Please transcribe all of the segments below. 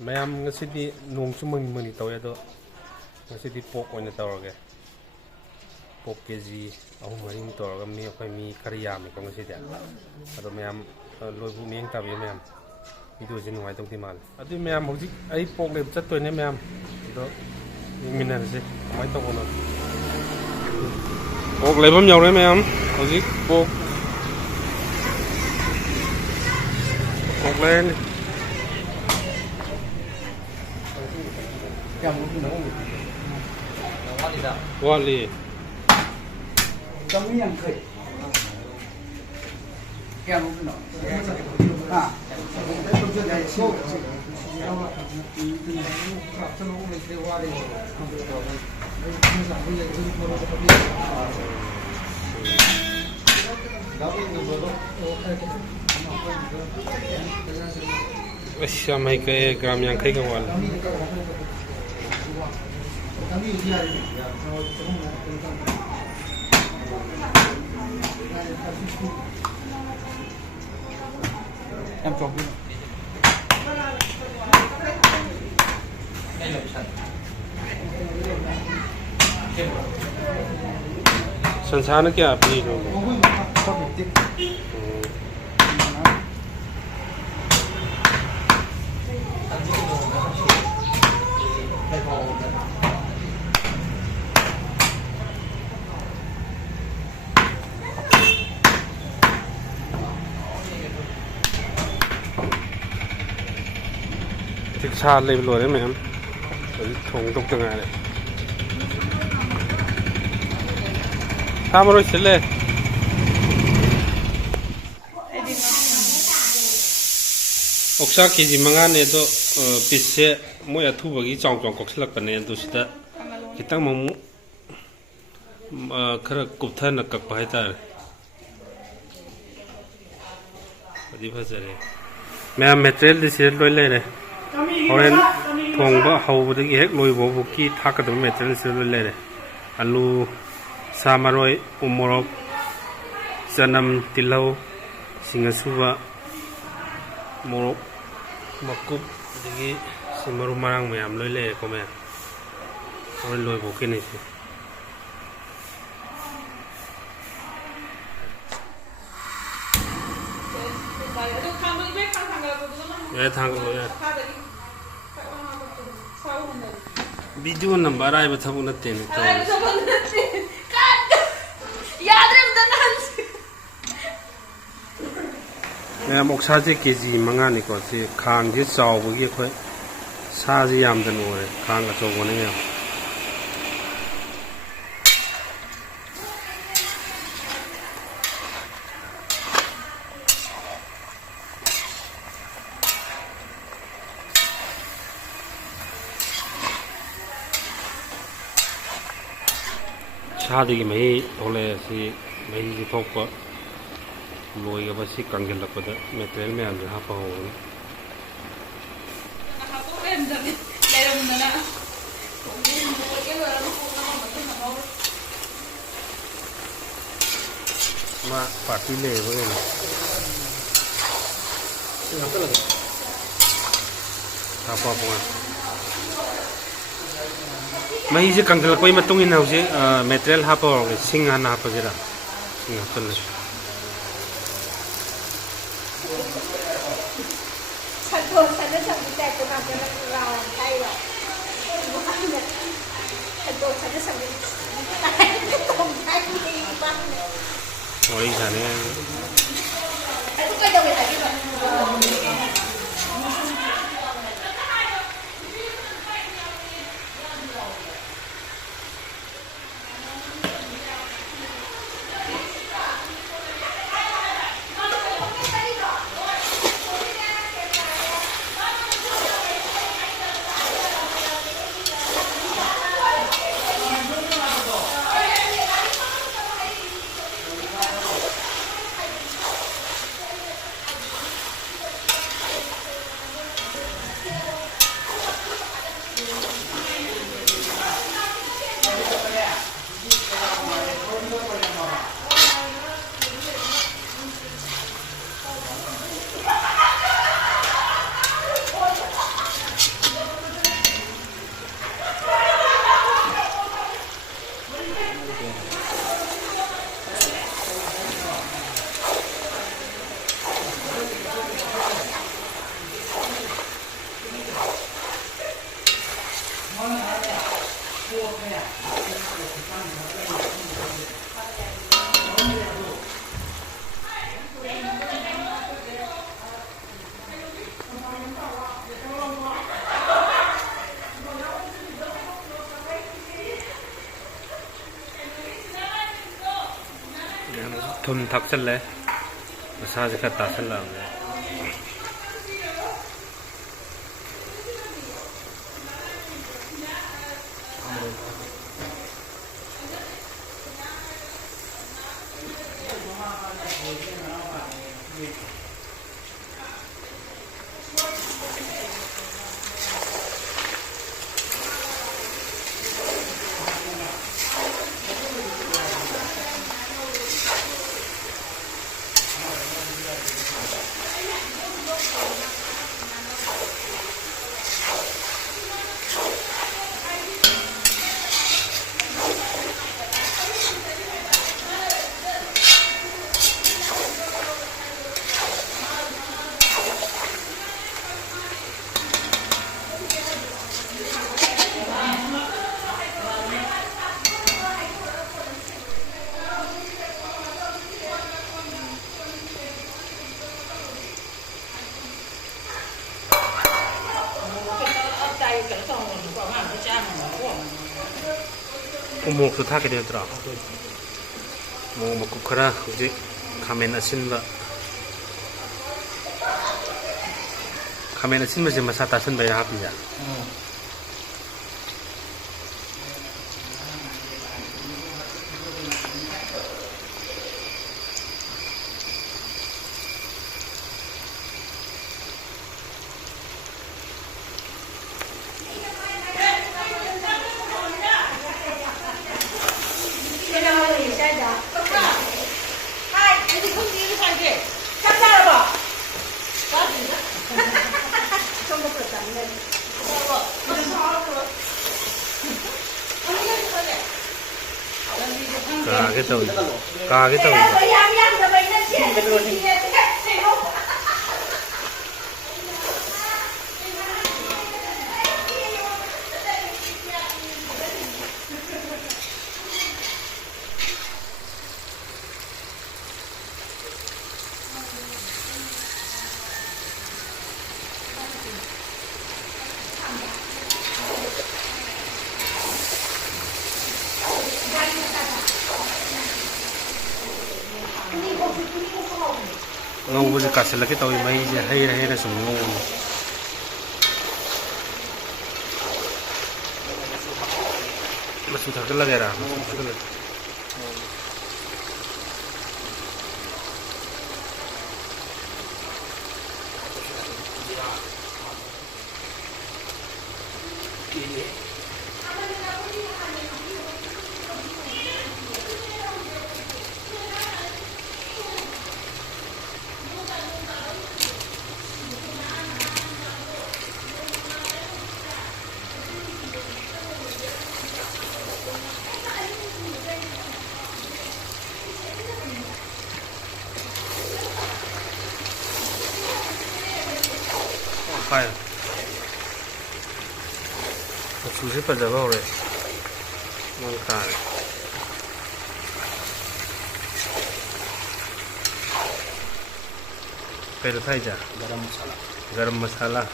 ꯃꯌꯥꯝ ꯉꯁꯤꯗꯤ ꯅꯣꯡꯁꯨ ꯃꯪꯅꯤ ꯇꯧꯋꯦ ꯑꯗꯣ ꯉꯁꯤꯗꯤ ꯄꯣꯛ ꯑꯣꯏꯅ ꯇꯧꯔꯒꯦ ꯄꯣꯛ ꯀꯦꯖꯤ 3-4 ꯇꯧꯔꯒ ꯑꯩꯈꯣꯏ ꯃꯤ ꯈꯔ ꯌꯥꯝꯃꯦꯀꯣ ꯉꯁꯤꯗꯤ ꯑꯗꯣ ꯃꯌꯥꯝ ꯂꯣꯏꯕꯨ ꯃꯤꯠꯌꯦꯡ ꯇꯥꯕꯤꯌꯨ ꯃꯌꯥꯝ ꯚꯤꯗꯤꯑꯣꯁꯤ ꯅꯨꯡꯉꯥꯏꯇꯧꯗꯤ ꯃꯥꯜꯂꯦ ꯑꯗꯨꯏ ꯃꯌꯥꯝ ꯍꯧꯖꯤꯛ ꯑꯩ ꯄꯣꯛ ꯂꯩꯕ ꯆꯠꯇꯣꯏꯅꯦ ꯃꯌꯥꯝ ꯑꯗꯣ ꯌꯦꯡꯃꯤꯟꯅꯔꯁꯤ ꯀꯃꯥꯏꯅ ꯇꯧꯕꯅꯣ ꯄꯣꯛ ꯂꯩꯐꯝ ꯌꯧꯔꯦ ꯃꯌꯥꯝ ꯍꯧꯖꯤꯛ ꯄꯣꯛ ꯂꯩꯔꯅꯤ ꯋꯥꯠꯂꯤ Trong miếng khởi kèm cái nó à tôi chưa thấy số Asyik mai ke gram yang kai kawal. em chụp đi Sansan kya api no? Thực xa lên rồi đấy mày em. Thùng tục từng ngày đấy. Tham rồi xí lệ. Oksa kiji mangan itu pisse moi athu bagi chong kokslak panen tu sita kitang mamu khara kupthan nak pai tar adi phasare me material di sir loi le re horen thongba hawbudi hek loi bo buki thakad material sir loi le re alu samaroi umorok sanam tilau singasuba morok makup digi simaru marang mayam loi le ko me horen loi bo ke ni si ये थांग लो यार video number आए बता बुना तेने तो याद रहे मुझे मैं मोक्सा जे केजी मंगा निको से खांग जे चाव बगी खोय सा जे याम दन ओरे खांग का चोग बने याम शादी की मही होले सी मही की थोक को लोई का बस कंगल लग पड़ा मेटेरियल में अंदर हाँ पाओ माँ पार्टी ले वो ना हाँ पाओ मैं इसे कंगल कोई मत तुंगी ना उसे मेटेरियल हाँ पाओगे सिंग हाँ ना पाओगे सिंग हाँ चल और ये जाने ꯊꯨꯝ ꯊꯥꯛꯆꯜꯂꯦ ꯃꯁꯥꯁꯦ ꯈꯔ ꯇꯥꯁꯜꯂꯛꯑꯕꯅꯦ 우목도 타게 되더라. 뭐 먹고 그라 이제 가면 아신바 가면 아신바 지금 사다 선배야 합니다. 가게 떠온다. 가게 떠온다. ngâu cả sẽ là cái tôi mấy hay là sủng ngâu mà sủng thật là cái nào phải chú sẽ phải vào rồi ngon cả cái thay chả garam masala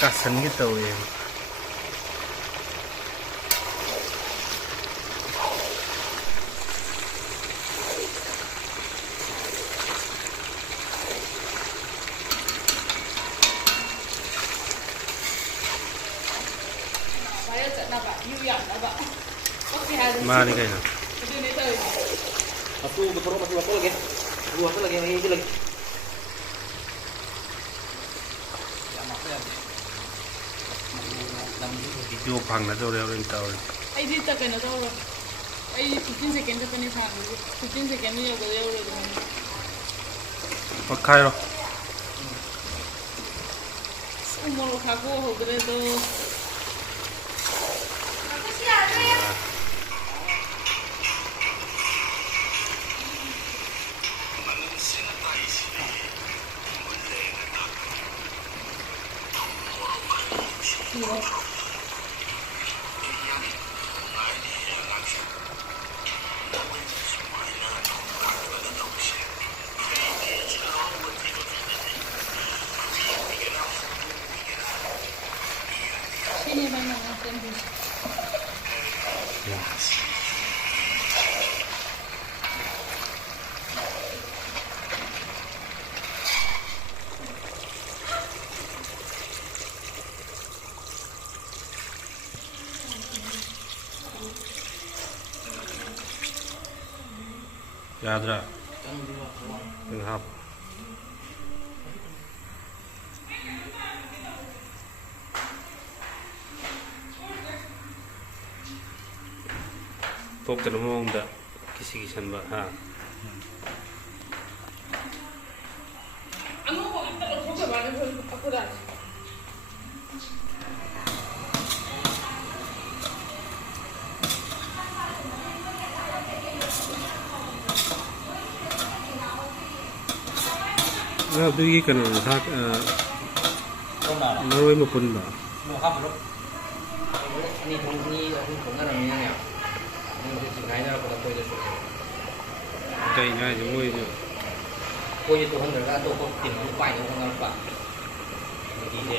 kasan gitu ya. Mari kayaknya. Betul lagi. Dua lagi ini lagi. Yo phang na rồi lên tàu. Ai đi ta cái nó đâu rồi? Ai 15 second cho pani phang. 15 second ni yoga rồi rồi. Bắt khai rồi. Umur kaku hobre to. Iya. ꯌꯥꯗ꯭ꯔꯥ half ꯊꯣꯛꯇꯅ ꯃꯑꯣꯡꯗ ꯀꯤꯁꯤ ꯀꯤꯁꯟꯕ ꯍꯥ ꯑꯅꯧꯕ ꯑꯝꯇ ꯂꯧꯊꯣꯛꯈ꯭ꯔꯕ ꯑꯩꯈꯣꯏꯗ ꯑꯗꯨꯒꯤ ꯀꯩꯅꯣꯗꯣ ꯃꯔꯣꯏ ꯃꯄꯨꯟꯗꯣ ꯑꯅꯤ ꯊꯣꯡꯅꯔꯝꯃꯤꯅꯅꯦ ꯅꯪꯁꯦ ꯆꯤꯡꯈꯥꯏꯅꯔꯛꯄꯗ ꯑꯩꯈꯣꯏꯗꯁꯨ ꯀꯩꯅꯣ ꯍꯥꯏꯁꯦ ꯃꯣꯏꯁꯨ ꯑꯩꯈꯣꯏꯁꯦ ꯇꯣꯛꯍꯟꯗ꯭ꯔꯒ ꯑꯇꯣꯞꯄ ꯇꯤꯝꯗꯨ ꯄꯥꯏꯅꯕ ꯍꯣꯠꯅꯔꯛꯄ ꯅꯨꯄꯤꯁꯦ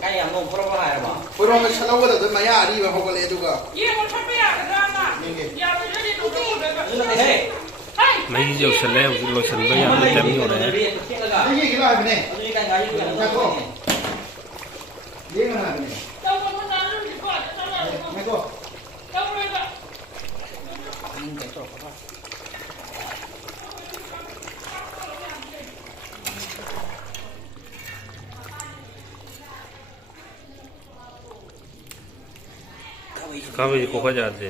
ꯀꯥꯏ ꯌꯥꯝ ꯅꯣꯡ ꯄꯨꯔꯛꯄ ꯍꯥꯏꯔꯕ ꯄꯨꯔꯣꯝꯗ ꯁꯠꯍꯧꯒꯗꯕꯗ ꯃꯌꯥ ꯑꯔꯤꯕ ꯍꯧꯒꯠꯂꯛꯑꯦ ꯑꯗꯨꯒ ꯌꯦꯡꯉꯣ ꯊꯛꯄ ꯌꯥꯒꯗ꯭ꯔꯥ ꯌꯥꯔꯣꯏꯗ꯭ꯔꯗꯤ ꯇꯣꯛꯊꯣꯛꯑꯣ ꯃꯩꯁꯤ ꯌꯧꯁꯜꯂꯦ ꯍꯧꯖꯤꯛ ꯂꯣꯏꯁꯤꯟꯕ ꯌꯥꯕ ꯇꯥꯏꯝ ꯌꯧꯔꯛꯑꯦ ꯌꯦꯡꯒꯦ ꯍꯥꯏꯕꯅꯦ ꯌꯦꯡꯒꯅ ꯍꯥꯏꯕꯅꯦ ꯇꯧꯕ ꯆꯥꯅꯔꯨꯁꯤꯀꯣ ꯉꯥꯏꯈꯣ ꯇꯧꯔꯣꯏꯕ ꯈꯥꯕꯩꯁꯤ ꯀꯣꯛꯈꯠ ꯌꯥꯗ꯭ꯔꯦ